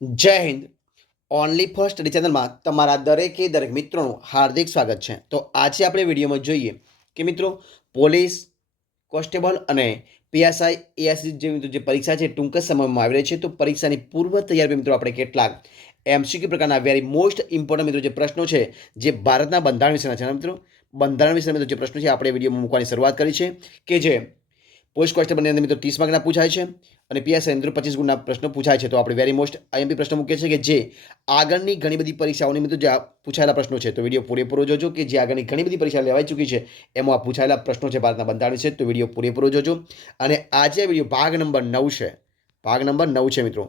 જય Hind. Only first study ચેનલમાં તમારા દરેક મિત્રોનું હાર્દિક સ્વાગત છે. તો આજે આપણે વિડીયોમાં જોઈએ કે મિત્રો પોલીસ કોન્સ્ટેબલ અને પીએસઆઈ એએસઆઈ જેવી મિત્રો જે પરીક્ષા છે ટૂંક જ સમયમાં આવી રહી છે. તો પરીક્ષાની પૂર્વ તૈયારી મિત્રો આપણે કેટલાક એમસીક્યુ પ્રકારના વેરી મોસ્ટ ઇમ્પોર્ટન્ટ મિત્રો જે પ્રશ્નો છે જે ભારતના બંધારણ વિશેના છે મિત્રો બંધારણ વિશેના મિત્રો જે પ્રશ્નો છે આપણે વિડીયોમાં મૂકવાની શરૂઆત કરી છે કે જે પોસ્ટ કોન્સ્ટેબલની અંદર મિત્રો 30 માર્કના પૂછાય છે અને પીએસઆઈ અંદર 25 ગુણના પ્રશ્નો પૂછાય છે. તો આપણે વેરી મોસ્ટ આઈએમપી પ્રશ્ન મૂકીએ છીએ કે જે આગળની ઘણી બધી પરીક્ષાઓની મિત્રો જે પૂછાયેલા પ્રશ્નો છે. તો વિડીયો પૂરેપૂરો જોજો કે જે આગળની ઘણી બધી પરીક્ષા લેવાઈ ચૂકી છે એમાં આ પૂછાયેલા પ્રશ્નો છે ભારતના બંધારણ છે. તો વિડીયો પૂરેપૂરો જોજો. અને આજે વિડીયો ભાગ નંબર 9 છે. ભાગ નંબર 9 છે મિત્રો.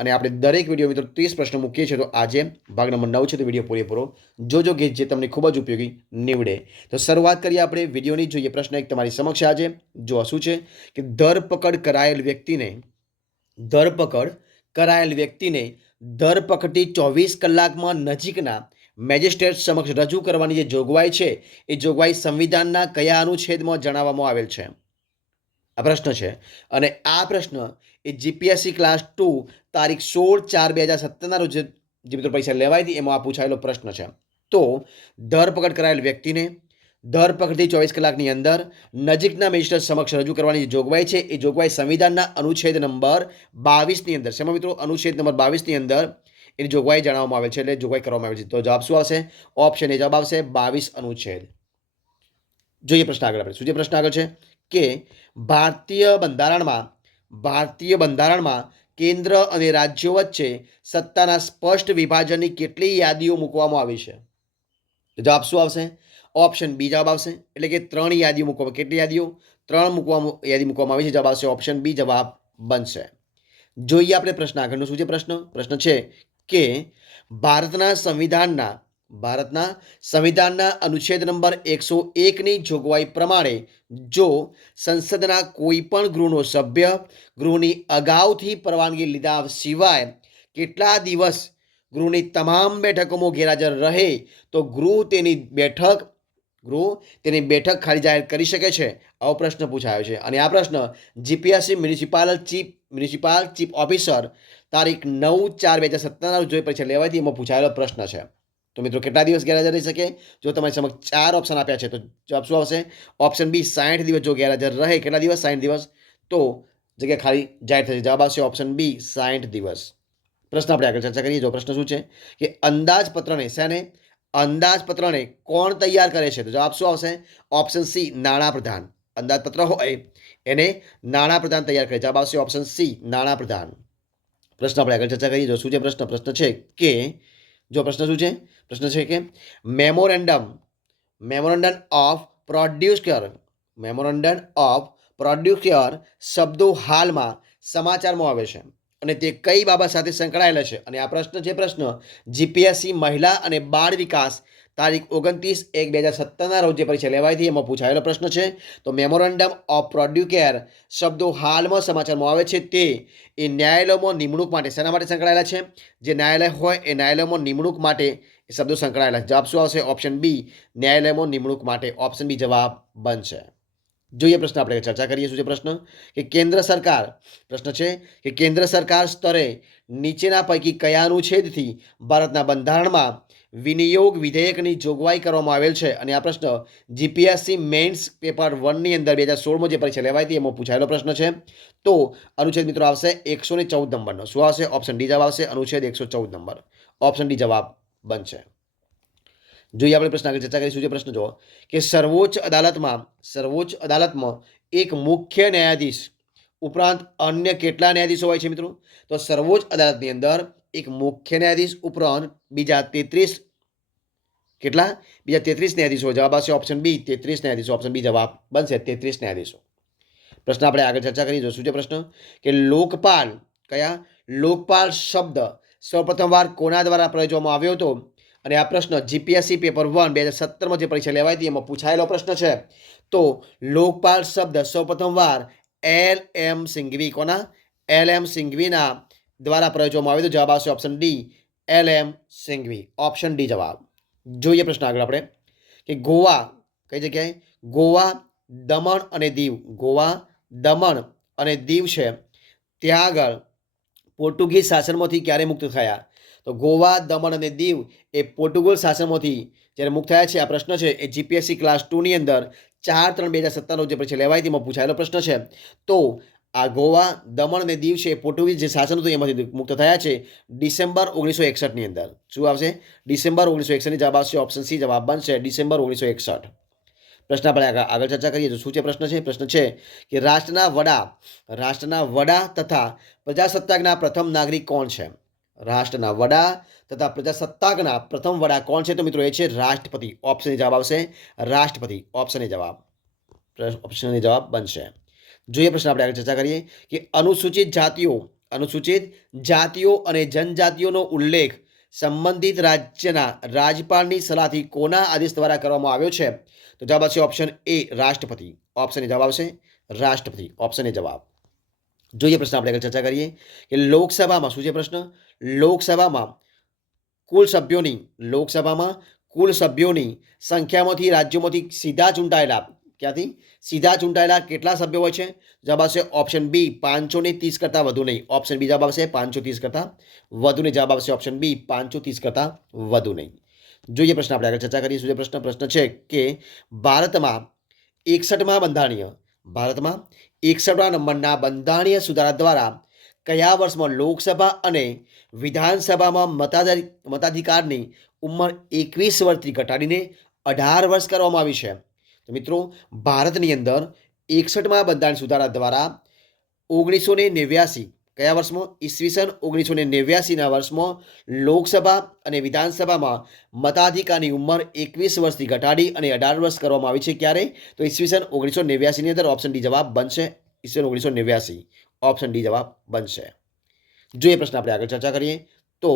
અને આપણે દરેક વિડીયો મિત્રો 30 પ્રશ્નો મૂકીએ છીએ. તો આજે ભાગ નંબર 9 છે. તો વિડીયો પૂરેપૂરો જોજો કે જે તમને ખૂબ જ ઉપયોગી નીવડે. તો શરૂઆત કરીએ આપણે વિડીયોની. જોઈએ પ્રશ્ન એક તમારી સમક્ષ આજે જો શું છે કે ધરપકડ કરાયેલ વ્યક્તિને ધરપકડથી 24 કલાકમાં નજીકના મેજિસ્ટ્રેટ સમક્ષ રજૂ કરવાની જે જોગવાઈ છે એ જોગવાઈ સંવિધાનના કયા અનુચ્છેદમાં જણાવવામાં આવેલ છે? આ પ્રશ્ન છે. અને આ પ્રશ્ન એ જીપીએસસી ક્લાસ 2 તારીખ 16/4/2017 રોજ જે મિત્રો પરીક્ષા લેવાઈ હતી એમાં આ પૂછાયેલો પ્રશ્ન છે. તો ધરપકડ કરાયેલ વ્યક્તિને ધરપકડથી 24 કલાકની અંદર નજીકના મેજિસ્ટ્રેટ સમક્ષ રજૂ કરવાની જોગવાઈ છે એ જોગવાઈ સંવિધાનના અનુચ્છેદ નંબર 22ની અંદર શેમાં મિત્રો અનુચ્છેદ નંબર 22ની અંદર એની જોગવાઈ જણાવવામાં આવે છે એટલે જોગવાઈ કરવામાં આવે છે. તો જવાબ શું આવશે? ઓપ્શન એ જવાબ આવશે 22 અનુચ્છેદ. જોઈએ પ્રશ્ન આગળ આપણે. શું જે પ્રશ્ન આગળ છે કે ભારતીય બંધારણમાં કેન્દ્ર અને રાજ્યો વચ્ચે સત્તાના સ્પષ્ટ વિભાજનની કેટલી યાદીઓ મૂકવામાં આવી છે? જવાબ શું આવશે? ઓપ્શન બી જવાબ આવશે. એટલે કે 3 યાદીઓ મૂકવામાં. કેટલી યાદીઓ? 3 યાદી મૂકવામાં આવી છે. જવાબ આવશે ઓપ્શન બી જવાબ બનશે. જોઈએ આપણે પ્રશ્ન આગળનો. શું છે પ્રશ્ન છે કે ભારતના સંવિધાનના અનુચ્છેદ નંબર 101ની જોગવાઈ પ્રમાણે જો સંસદના કોઈ પણ ગૃહનો સભ્ય ગૃહની અગાઉથી પરવાનગી લીધા સિવાય કેટલા દિવસ ગૃહની તમામ બેઠકોમાં ગેરહાજર રહે તો ગૃહ તેની બેઠક ખાલી જાહેર કરી શકે છે? આવો પ્રશ્ન પૂછાયો છે. અને આ પ્રશ્ન જીપીએસસી મ્યુનિસિપલ ચીફ ઓફિસર તારીખ 9/4/2017 રોજ પરીક્ષા લેવાઈ હતી એમાં પૂછાયેલો પ્રશ્ન છે. તો મિત્રો કેટલા દિવસ ગેરહાજર રહી શકે? જો તમારી સમક્ષ 4 ઓપ્શન આપ્યા છે તો જવાબ શું આવશે? ઓપ્શન બી 60 દિવસ જો ગેરહાજર રહે. કેટલા દિવસ? 60 દિવસ. તો જગ્યા ખાલી જાહેર થશે. જવાબ આવશે ઓપ્શન બી 60 દિવસ. પ્રશ્ન આપણે આગળ ચર્ચા કરીએ. જો પ્રશ્ન શું છે કે અંદાજપત્રને કોણ તૈયાર કરે છે? તો જવાબ શું આવશે? ઓપ્શન સી નાણાપ્રધાન. અંદાજપત્ર હોય એને નાણાપ્રધાન તૈયાર કરે. જવાબ આવશે ઓપ્શન સી નાણાપ્રધાન. પ્રશ્ન આપણે આગળ ચર્ચા કરીએ. જો શું છે પ્રશ્ન છે કે જો પ્રશ્ન શું છે? પ્રશ્ન છે કે મેમોરેન્ડમ ઓફ પ્રોડ્યુસર શબ્દો હાલમાં સમાચારમાં આવે છે અને તે કઈ બાબત સાથે સંકળાયેલા છે? અને આ પ્રશ્ન જીપીએસસી મહિલા અને બાળ વિકાસ તારીખ 29/1/2017 રોજ જે પરીક્ષા લેવાઈ હતી એમાં પૂછાયેલો પ્રશ્ન છે. તો મેમોરેન્ડમ ઓફ પ્રોડ્યુસર શબ્દો હાલમાં સમાચારમાં આવે છે તે એ ન્યાયાલયોમાં નિમણૂક માટે શેના માટે સંકળાયેલા છે? જે ન્યાયાલય હોય એ ન્યાયાલયોમાં નિમણૂક માટે એ શબ્દો સંકળાયેલા. જવાબ શું આવશે? ઓપ્શન બી ન્યાયાલયમાં નિમણૂક માટે. ઓપ્શન બી જવાબ બનશે. જોઈએ પ્રશ્ન આપણે ચર્ચા કરીએ. શું છે પ્રશ્ન કે કેન્દ્ર સરકાર સ્તરે નીચેના પૈકી કયા અનુચ્છેદથી ભારતના બંધારણમાં વિનિયોગ વિધેયકની જોગવાઈ કરવામાં આવેલ છે? અને આ પ્રશ્ન જીપીએસસી મેઇન્સ પેપર 1ની અંદર 2016માં જે પરીક્ષા લેવાઈ હતી એમાં પૂછાયેલો પ્રશ્ન છે. તો અનુચ્છેદ મિત્રો આવશે 114 નંબરનો. શું આવશે? ઓપ્શન ડી જવાબ આવશે અનુચ્છેદ 114 નંબર. ઓપ્શન ડી જવાબ બનશે. જોઈએ આપણે પ્રશ્ન આગળ ચર્ચા કરીશું. જે પ્રશ્ન જો કે સર્વોચ્ચ અદાલતમાં એક મુખ્ય ન્યાયાધીશ ઉપરાંત અન્ય કેટલા ન્યાયાધીશો હોય છે મિત્રો? તો સર્વોચ્ચ અદાલતની અંદર એક મુખ્ય ન્યાયાધીશ ઉપરાંત બીજા 33 ન્યાયાધીશો. જવાબ આવશે ઓપ્શન બી 33 ન્યાયાધીશો. ઓપ્શન બી જવાબ બનશે 33 ન્યાયાધીશો. પ્રશ્ન આપણે આગળ ચર્ચા કરી જોશું. જે પ્રશ્ન કે લોકપાલ શબ્દ સૌપ્રથમવાર કોના દ્વારા પ્રયોજવામાં આવ્યો હતો? અને આ પ્રશ્ન જીપીએસસી પેપર 1 2017માં જે પરીક્ષા લેવાઈ હતી એમાં પૂછાયેલો પ્રશ્ન છે. તો લોકપાલ શબ્દ સૌપ્રથમવાર એલ એમ સિંઘવીના દ્વારા પ્રયોજવામાં આવ્યો હતો. જવાબ આવશે option D L M Singhvi. Option D જવાબ. જોઈએ પ્રશ્ન આગળ આપણે કે ગોવા કઈ જગ્યાએ? ગોવા દમણ અને દીવ છે ત્યાં આગળ પોર્ટુગીઝ શાસનમાંથી ક્યારે મુક્ત થયા? તો ગોવા, દમણ અને દીવ એ પોર્ટુગલ શાસનમાંથી જ્યારે મુક્ત થયા છે. આ પ્રશ્ન છે એ જીપીએસસી ક્લાસ 2ની અંદર 4/3/2017 જે પરીક્ષા લેવાઈ તેમાં પૂછાયેલો પ્રશ્ન છે. તો આ ગોવા, દમણ અને દીવ છે પોર્ટુગીઝ જે શાસન હતું એમાંથી મુક્ત થયા છે ડિસેમ્બર 1961ની અંદર. શું આવશે? ડિસેમ્બર 1961 જવાબ આવશે. ઓપ્શન સી જવાબ બનશે ડિસેમ્બર 1961. પ્રશ્ન આપણે આગળ ચર્ચા કરીએ તો શું છે પ્રશ્ન છે? પ્રશ્ન છે કે રાષ્ટ્રના વડા તથા પ્રજાસત્તાકના પ્રથમ નાગરિક કોણ છે? રાષ્ટ્રના વડા તથા પ્રજાસત્તાકના પ્રથમ વડા કોણ છે? તો મિત્રો એ છે રાષ્ટ્રપતિ. ઓપ્શન જવાબ આવશે રાષ્ટ્રપતિ. ઓપ્શન જવાબ બનશે. જોઈએ પ્રશ્ન આપણે આગળ ચર્ચા કરીએ કે અનુસૂચિત જાતિઓ અને જનજાતિઓનો ઉલ્લેખ સંબંધિત રાજ્યના રાજ્યપાલની સલાહથી કોના આદેશ દ્વારા કરવામાં આવ્યો છે? તો જવાબ આવશે ઓપ્શન એ રાષ્ટ્રપતિ. ઓપ્શન જવાબ આવશે રાષ્ટ્રપતિ. ઓપ્શન એ જવાબ. જોઈએ પ્રશ્ન આપણે આગળ ચર્ચા કરીએ કે લોકસભામાં શું છે પ્રશ્ન? લોકસભામાં કુલ સભ્યોની સંખ્યામાંથી રાજ્યોમાંથી સીધા ચૂંટાયેલા કેટલા સભ્યો હોય છે? જવાબ આવશે ઓપ્શન બી 530 કરતાં વધુ નહીં. ઓપ્શન બી જવાબ આવશે 530 કરતાં વધુ નહીં. જવાબ આવશે ઓપ્શન બી 530 કરતાં વધુ નહીં. જોઈએ પ્રશ્ન આપણે આગળ ચર્ચા કરીએ. શું છે પ્રશ્ન છે કે ભારતમાં 61મા નંબરના બંધારણીય સુધારા દ્વારા કયા વર્ષમાં લોકસભા અને વિધાનસભામાં મતાધિકારની ઉંમર 21 વર્ષથી ઘટાડીને 18 વર્ષ કરવામાં આવી છે? તો મિત્રો ભારતની અંદર 61મા બંધારણ સુધારા દ્વારા 1989 કયા વર્ષમાં? ઈસવીસન 1989ના વર્ષમાં લોકસભા અને વિધાનસભામાં મતાધિકારની ઉંમર 21 વર્ષથી ઘટાડી અને 18 વર્ષ કરવામાં આવી છે. ક્યારે? તો ઈસવીસન 1989ની અંદર. ઓપ્શન ડી જવાબ બનશે. ઈસવીસન 1989. ઓપ્શન ડી જવાબ બનશે. જોઈએ પ્રશ્ન આપણે આગળ ચર્ચા કરીએ તો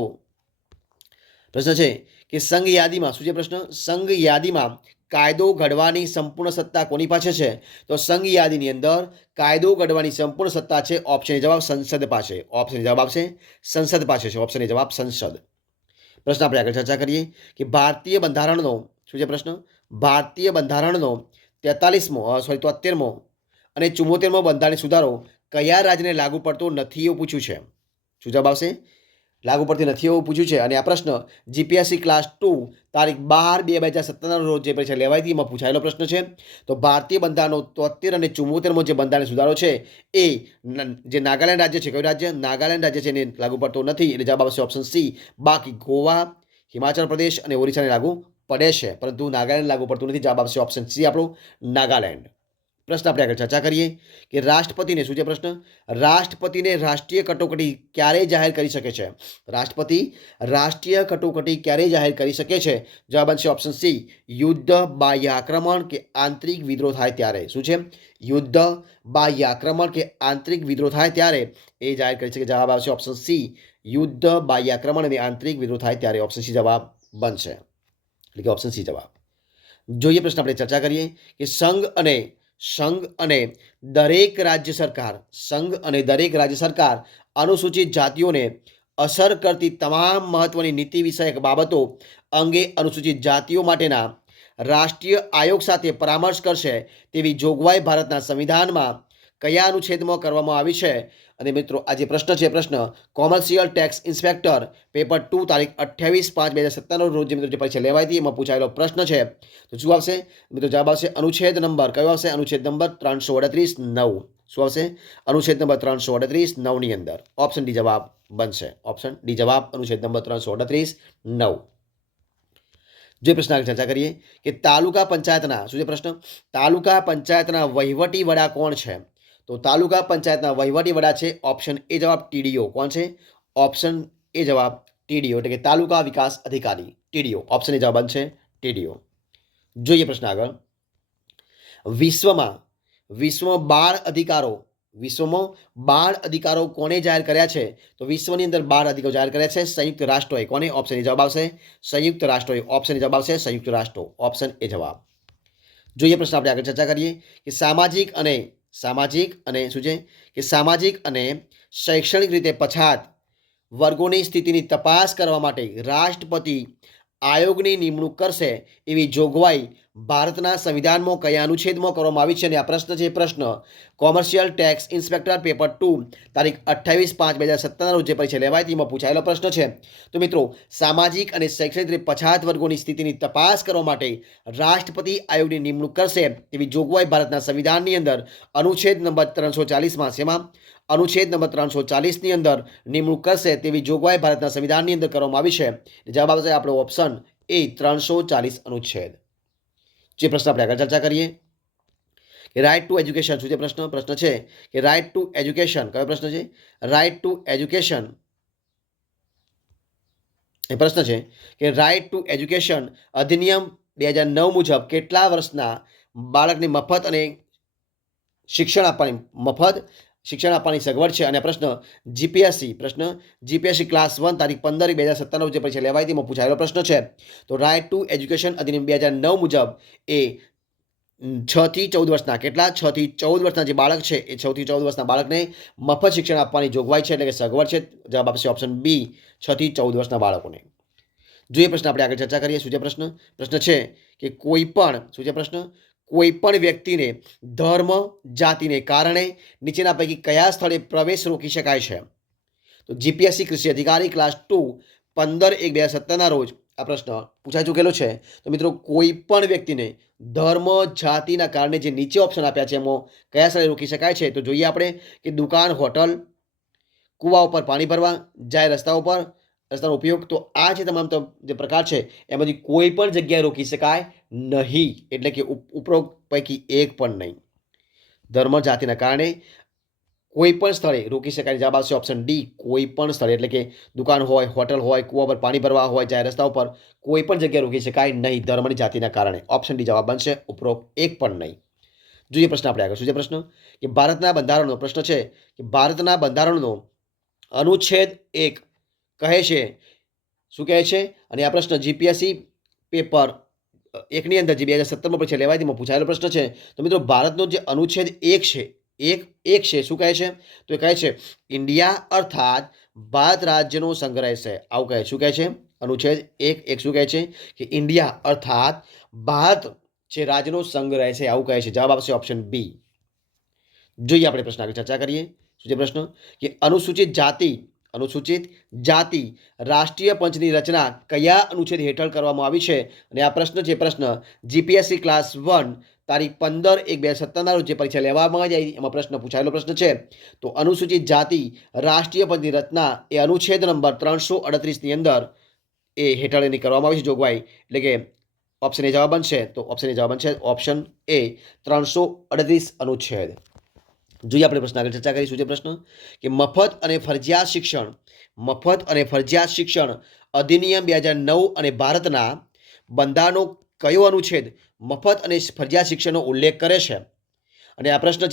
પ્રશ્ન છે કે સંઘ યાદીમાં શું છે પ્રશ્ન? સંઘ યાદીમાં કાયદો ઘડવાની સંપૂર્ણ સત્તા કોની પાસે છે? તો સંઘ યાદીની અંદર કાયદો ઘડવાની સંપૂર્ણ સત્તા છે. ઓપ્શન જવાબ સંસદ પાસે. ઓપ્શન જવાબ આવશે સંસદ પાસે છે. ઓપ્શન જવાબ સંસદ. પ્રશ્ન આપણે આગળ ચર્ચા કરીએ કે ભારતીય બંધારણનો શું છે પ્રશ્ન? ભારતીય બંધારણનો 73મો અને 74મો બંધારણીય સુધારો કયા રાજ્યને લાગુ પડતો નથી એવું પૂછ્યું છે? શું જવાબ આવશે? લાગુ પડતી નથી એવું પૂછ્યું છે. અને આ પ્રશ્ન જીપીએસસી ક્લાસ 2 તારીખ 12/2017 રોજ જે પરીક્ષા લેવાઈ હતી એમાં પૂછાયેલો પ્રશ્ન છે. તો ભારતીય બંધારણનો 73 અને 74મો જે બંધારણીય સુધારો છે એ જે નાગાલેન્ડ રાજ્ય છે, કયું રાજ્ય? નાગાલેન્ડ રાજ્ય છે એને લાગુ પડતો નથી. એટલે જવાબ આવશે ઓપ્શન સી. બાકી ગોવા, હિમાચલ પ્રદેશ અને ઓરિસ્સાને લાગુ પડે છે, પરંતુ નાગાલેન્ડ લાગુ પડતું નથી. જવાબ આવશે ઓપ્શન સી આપણું નાગાલેન્ડ. પ્રશ્ન આપણે આગળ ચર્ચા કરીએ કે રાષ્ટ્રપતિને શું છે પ્રશ્ન? રાષ્ટ્રપતિને રાષ્ટ્રીય કટોકટી ક્યારે જાહેર કરી શકે છે? રાષ્ટ્રપતિ રાષ્ટ્રીય કટોકટી ક્યારે જાહેર કરી શકે છે? જવાબ આવશે ઓપ્શન સી યુદ્ધ, બાહ્ય આક્રમણ કે આંતરિક વિદ્રોહ થાય ત્યારે. શું છે? યુદ્ધ, બાહ્ય આક્રમણ કે આંતરિક વિદ્રોહ થાય ત્યારે એ જાહેર કરી શકે. જવાબ આવશે ઓપ્શન સી યુદ્ધ, બાહ્ય આક્રમણ અને આંતરિક વિદ્રોહ થાય ત્યારે. ઓપ્શન સી જવાબ બનશે. એટલે કે ઓપ્શન સી જવાબ. જોઈએ પ્રશ્ન આપણે ચર્ચા કરીએ કે સંઘ અને દરેક રાજ્ય સરકાર અનુસૂચિત જાતિઓને અસર કરતી તમામ મહત્વની નીતિ વિષયક બાબતો અંગે અનુસૂચિત જાતિઓ માટેના રાષ્ટ્રીય આયોગ સાથે પરામર્શ કરશે તેવી જોગવાઈ ભારતના સંવિધાનમાં કયા અનુચ્છેદમાં કરવામાં આવી છે? અને મિત્રો આ જે પ્રશ્ન છે પ્રશ્ન કોમર્શિયલ ટેક્સ ઇન્સ્પેક્ટર પેપર 2 તારીખ 28/5/2017 રોજ મિત્રો જે પરીક્ષા લેવાઈ હતી એમાં પૂછાયેલો પ્રશ્ન છે. તો શું આવશે મિત્રો? જવાબ આવશે અનુચ્છેદ નંબર કયો આવશે? અનુચ્છેદ નંબર 338(9). શું આવશે? અનુચ્છેદ નંબર 338(9) ની અંદર. ઓપ્શન ડી જવાબ બનશે. ઓપ્શન ડી જવાબ અનુચ્છેદ નંબર 338(9). જે પ્રશ્ન આગળ ચર્ચા કરીએ કે તાલુકા પંચાયતના શું છે પ્રશ્ન? તાલુકા પંચાયતના વહીવટી વડા કોણ છે? તો તાલુકા પંચાયતના વહીવટી વડા છે ઓપ્શન એ જવાબ ટીડીઓ. કોણ છે? ઓપ્શન એ જવાબ ટીડીઓ એટલે કે તાલુકા વિકાસ અધિકારી ટીડીઓ. ઓપ્શન એ જવાબ બનશે ટીડીઓ. જોઈએ પ્રશ્ન આગળ. વિશ્વમાં બાળ અધિકારો કોને જાહેર કર્યા છે? તો વિશ્વની અંદર 12 અધિકારો જાહેર કર્યા છે સંયુક્ત રાષ્ટ્રોએ. કોને? ઓપ્શન એ જવાબ આવશે સંયુક્ત રાષ્ટ્રોએ. ઓપ્શન એ જવાબ આવશે સંયુક્ત રાષ્ટ્રો. ઓપ્શન એ જવાબ. જોઈએ પ્રશ્ન આપણે આગળ ચર્ચા કરીએ કે સામાજિક અને શૈક્ષણિક રીતે પછાત વર્ગોની સ્થિતિની તપાસ કરવા માટે રાષ્ટ્રપતિ આયોગની નિમણૂક કરશે એવી જોગવાઈ ભારતના સંવિધાનમાં કયા અનુચ્છેદમાં કરવામાં આવી છે? અને આ પ્રશ્ન છે પ્રશ્ન કોમર્શિયલ ટેક્સ ઇન્સ્પેક્ટર પેપર 2 તારીખ 28/5/2017 રોજ જે પરીક્ષા લેવાઈ તેમાં પૂછાયેલો પ્રશ્ન છે. તો મિત્રો, સામાજિક અને શૈક્ષણિક રીતે પછાત વર્ગોની સ્થિતિની તપાસ કરવા માટે રાષ્ટ્રપતિ આયોગની નિમણૂક કરશે તેવી જોગવાઈ ભારતના સંવિધાનની અંદર અનુચ્છેદ નંબર 340માં શેમાં? અનુચ્છેદ નંબર 340ની અંદર નિમણૂક કરશે તેવી જોગવાઈ ભારતના સંવિધાનની અંદર કરવામાં આવી છે. જવાબ આવશે આપણો ઓપ્શન એ 340 અનુચ્છેદ. જે પ્રશ્ન આપણે આગળ ચર્ચા કરીએ કે રાઇટ ટુ એજ્યુકેશન શું છે પ્રશ્ન છે કે રાઇટ ટુ એજ્યુકેશન કયો પ્રશ્ન છે? રાઇટ ટુ એજ્યુકેશન એ પ્રશ્ન છે કે રાઇટ ટુ એજ્યુકેશન અધિનિયમ 2009 મુજબ કેટલા વર્ષના બાળકને મફત શિક્ષણ આપવાની સગવડ છે? અને પ્રશ્ન જીપીએસસી ક્લાસ 1 તારીખ 15/2017 જે પરીક્ષા લેવાઈ તેમાં પૂછાયેલો પ્રશ્ન છે. તો રાઇટ ટુ એજ્યુકેશન અધિનિયમ 2009 મુજબ એ 6 થી 14 વર્ષના 6 થી 14 વર્ષના જે બાળક છે એ 6 થી 14 વર્ષના બાળકને મફત શિક્ષણ આપવાની જોગવાઈ છે, એટલે કે સગવડ છે. જવાબ આપશે ઓપ્શન બી 6 થી 14 વર્ષના બાળકોને. જોઈએ પ્રશ્ન આપણે આગળ ચર્ચા કરીએ. શું છે પ્રશ્ન છે કે કોઈ પણ વ્યક્તિને ધર્મ જાતિને કારણે નીચેના પૈકી કયા સ્થળે પ્રવેશ રોકી શકાય છે? તો જીપીએસસી કૃષિ અધિકારી ક્લાસ 2 15/1/2017 રોજ આ પ્રશ્ન પૂછાઈ ચૂકેલો છે. તો મિત્રો, કોઈ પણ વ્યક્તિને ધર્મ જાતિના કારણે જે નીચે ઓપ્શન આપ્યા છે એમાં કયા સ્થળે રોકી શકાય છે? તો જોઈએ આપણે કે દુકાન, હોટલ, કૂવા ઉપર પાણી ભરવા, જાહેર રસ્તાનો ઉપયોગ. તો આ જે તમામ જે પ્રકાર છે એમાંથી કોઈ પણ જગ્યાએ રોકી શકાય નહીં, એટલે કે ઉપરોક્ત પૈકી એક પણ નહીં. ધર્મ જાતિના કારણે કોઈ પણ સ્થળે રોકી શકાય. જવાબ આવશે ઓપ્શન ડી કોઈ પણ સ્થળે, એટલે કે દુકાન હોય, હોટલ હોય, કૂવા પર પાણી ભરવા હોય, જાહેર રસ્તા ઉપર કોઈ પણ જગ્યાએ રોકી શકાય નહીં ધર્મની જાતિના કારણે. ઓપ્શન ડી જવાબ બનશે ઉપરોક્ત એક પણ નહીં. જોઈએ પ્રશ્ન આપણે આગળ. શું છે પ્રશ્ન કે ભારતના બંધારણનો પ્રશ્ન છે કે ભારતના બંધારણનો અનુચ્છેદ 1 કહે છે શું કહે છે? અને આ પ્રશ્ન જીપીએસસી પેપર 1ની અંદર જે 2017માં પરીક્ષા લેવાઈ તેમાં પૂછાયેલો પ્રશ્ન છે. તો મિત્રો, ભારતનો જે અનુચ્છેદ 1 છે શું કહે છે? તો એ કહે છે ઇન્ડિયા અર્થાત ભારત રાજ્યનો સંઘ રહેશે. આવું કહે. શું કહે છે? અનુચ્છેદ 1 શું કહે છે કે ઇન્ડિયા અર્થાત ભારત જે રાજ્યનો સંઘ રહેશે, આવું કહે છે. જવાબ આવશે ઓપ્શન બી. જોઈએ આપણે પ્રશ્ન આગળ ચર્ચા કરીએ. શું છે પ્રશ્ન કે અનુસૂચિત જાતિ રાષ્ટ્રીય પંચની રચના કયા અનુચ્છેદ હેઠળ કરવામાં આવી છે? અને આ પ્રશ્ન જીપીએસસી ક્લાસ 1 તારીખ 15/1/2017 રોજ જે પરીક્ષા લેવામાં આવી એમાં પ્રશ્ન પૂછાયેલો પ્રશ્ન છે. તો અનુસૂચિત જાતિ રાષ્ટ્રીય પંચની રચના એ અનુચ્છેદ નંબર 338ની અંદર એ હેઠળ એની કરવામાં આવી છે જોગવાઈ, એટલે કે ઓપ્શન એ જવાબ બનશે. તો ઓપ્શન એ જવાબ બનશે ઓપ્શન એ 338 અનુચ્છેદ. જોઈએ આપણે પ્રશ્ન આગળ ચર્ચા કરીશું. જે પ્રશ્ન કે મફત અને ફરજિયાત શિક્ષણ અધિનિયમ 2009 અને ભારતના બંધારણનો કયો અનુચ્છેદ મફત અને ફરજિયાત શિક્ષણનો ઉલ્લેખ કરે છે? અને આ પ્રશ્ન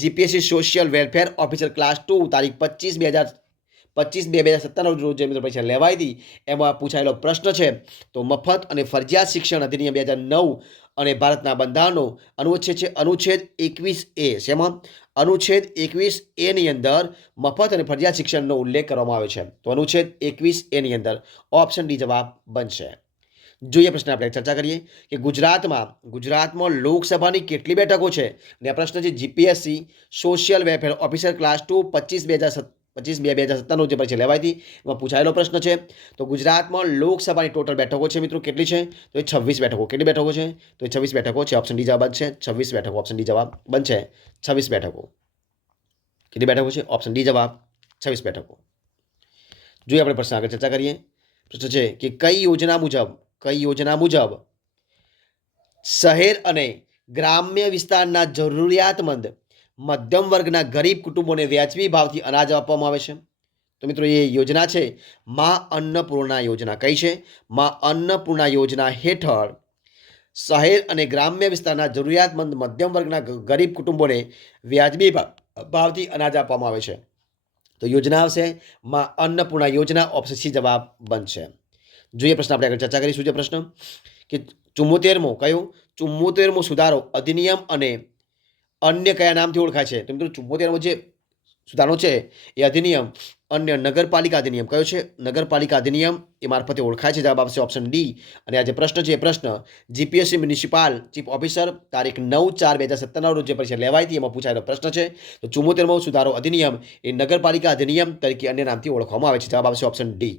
GPSC social welfare officer class 2 તારીખ 25/2/2017 રોજ જે પરીક્ષા લેવાઈ હતી એમાં પૂછાયેલો પ્રશ્ન છે. તો મફત અને ફરજિયાત શિક્ષણ અધિનિયમ 2009 અને ભારતના બંધારણનો અનુચ્છેદ છે અનુચ્છેદ 21A. શેમાં? અનુચ્છેદ 21A ની અંદર મફત અને ફરજિયાત શિક્ષણનો ઉલ્લેખ કરવામાં આવ્યો છે. તો અનુચ્છેદ 21A ની અંદર ઓપ્શન ડી જવાબ બનશે. જોઈએ પ્રશ્ન આપણે ચર્ચા કરીએ કે ગુજરાતમાં લોકસભાની કેટલી બેઠકો છે? અને આ પ્રશ્ન છે GPSC social welfare officer class 2 25/2017 જે પરીક્ષા લેવાઈ હતી એમાં પૂછાયેલો પ્રશ્ન છે. તો ગુજરાતમાં લોકસભાની ટોટલ બેઠકો છે મિત્રો કેટલી છે? તો એ 26 બેઠકો. કેટલી બેઠકો છે? તો એ 26 બેઠકો છે. ઓપ્શન ડી જવાબ બનશે 26 બેઠકો. ઓપ્શન ડી જવાબ બનશે 26 બેઠકો. કેટલી બેઠકો છે? ઓપ્શન ડી જવાબ 26 બેઠકો. જોઈએ આપણે પ્રશ્ન આગળ ચર્ચા કરીએ. પ્રશ્ન છે કે કઈ યોજના મુજબ શહેર અને ગ્રામ્ય વિસ્તારના જરૂરિયાતમંદ મધ્યમ વર્ગના ગરીબ કુટુંબોને વ્યાજબી ભાવથી અનાજ આપવામાં આવે છે? તો મિત્રો, એ યોજના છે મા અન્નપૂર્ણા યોજના. કઈ છે? મા અન્નપૂર્ણા યોજના હેઠળ શહેર અને ગ્રામ્ય વિસ્તારના જરૂરિયાતમંદ મધ્યમ વર્ગના ગરીબ કુટુંબોને વ્યાજબી ભાવથી અનાજ આપવામાં આવે છે. તો યોજના આવશે મા અન્નપૂર્ણા યોજના. ઓપ્શન સી જવાબ બનશે. જોઈએ પ્રશ્ન આપણે આગળ ચર્ચા કરીશું. જે પ્રશ્ન કે 74મો સુધારો અધિનિયમ અને અન્ય કયા નામથી ઓળખાય છે? તો મિત્રો, 74મો જે સુધારો છે એ અધિનિયમ અન્ય નગરપાલિકા અધિનિયમ કયો છે? નગરપાલિકા અધિનિયમ એ મારફતે ઓળખાય છે. જવાબ આવશે ઓપ્શન ડી. અને આ જે પ્રશ્ન છે એ પ્રશ્ન જીપીએસસી મ્યુનિસિપાલ ચીફ ઓફિસર તારીખ 9/4/2017 રોજ જે પરીક્ષા લેવાઈ હતી એમાં પૂછાયેલો પ્રશ્ન છે. તો 74મો સુધારો અધિનિયમ એ નગરપાલિકા અધિનિયમ તરીકે અન્ય નામથી ઓળખવામાં આવે છે. જવાબ આવશે ઓપ્શન ડી.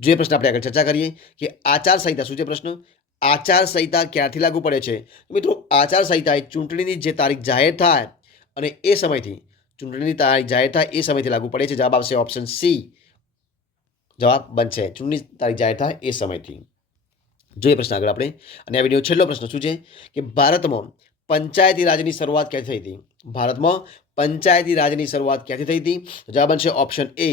જો એ પ્રશ્ન આપણે આગળ ચર્ચા કરીએ કે આચારસંહિતા શું છે પ્રશ્ન? આચારસંહિતા ક્યારથી લાગુ પડે છે? મિત્રો આચારસંહિતા એ ચૂંટણીની જે તારીખ જાહેર થાય અને એ સમયથી ચૂંટણીની તારીખ જાહેર થાય એ સમયથી લાગુ પડે છે. જવાબ આવશે ઓપ્શન સી. જવાબ બનશે ચૂંટણી તારીખ જાહેર થાય એ સમયથી. જોઈએ પ્રશ્ન આગળ આપણે. અને આ વિડીયો છેલ્લો પ્રશ્ન શું છે કે ભારતમાં પંચાયતી રાજની શરૂઆત ક્યાંથી થઈ હતી? ભારતમાં પંચાયતી રાજની શરૂઆત ક્યાંથી થઈ હતી? જવાબ બનશે ઓપ્શન એ.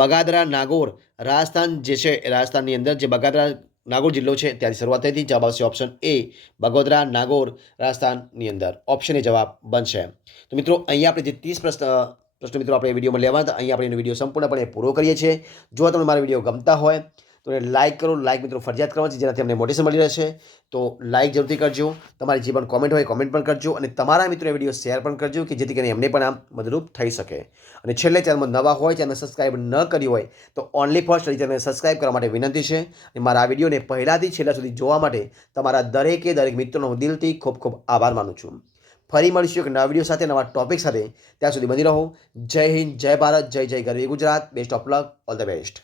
બગાદરા નાગોર રાજસ્થાન જે છે રાજસ્થાનની અંદર જે બગાદરા નાગોર જિલ્લો છે ત્યાંથી શરૂઆત થઈ હતી. જવાબ આવશે ઓપ્શન એ. બગોદરા નાગોર રાજસ્થાનની અંદર. ઓપ્શન એ જવાબ બનશે. તો મિત્રો અહીંયા આપણે જે 30 પ્રશ્નો મિત્રો આપણે વિડીયોમાં લેવા હતા અહીંયા આપણે એનો વિડીયો સંપૂર્ણપણે પૂરો કરીએ છીએ. જો તમને મારા વિડીયો ગમતા હોય તો લાઇક કરો. લાઇક મિત્રો ફરજિયાત કરવાની છે જેનાથી અમને મોટિવેશન મળી રહેશે. તો લાઇક જરૂરથી કરજો. તમારી જે પણ કોમેન્ટ હોય કોમેન્ટ પણ કરજો અને તમારા મિત્રો વિડીયો શેર પણ કરજો કે જેથી કરીને એમને પણ આમ મદદરૂપ થઈ શકે. અને છેલ્લે ચેનલમાં નવા હોય ચેનલ સબસ્ક્રાઇબ ન કરી હોય તો ઓનલી ફર્સ્ટ ચેનલને સબસ્ક્રાઇબ કરવા માટે વિનંતી છે. અને મારા આ વિડીયોને પહેલાંથી છેલ્લા સુધી જોવા માટે તમારા દરેક મિત્રોનો હું દિલથી ખૂબ ખૂબ આભાર માનું છું. ફરી મળીશું એક નવા વિડીયો સાથે નવા ટોપિક સાથે. ત્યાં સુધી બની રહો. જય હિન્દ, જય ભારત, જય જય ગરવી Gujarat. Best of luck, all the best.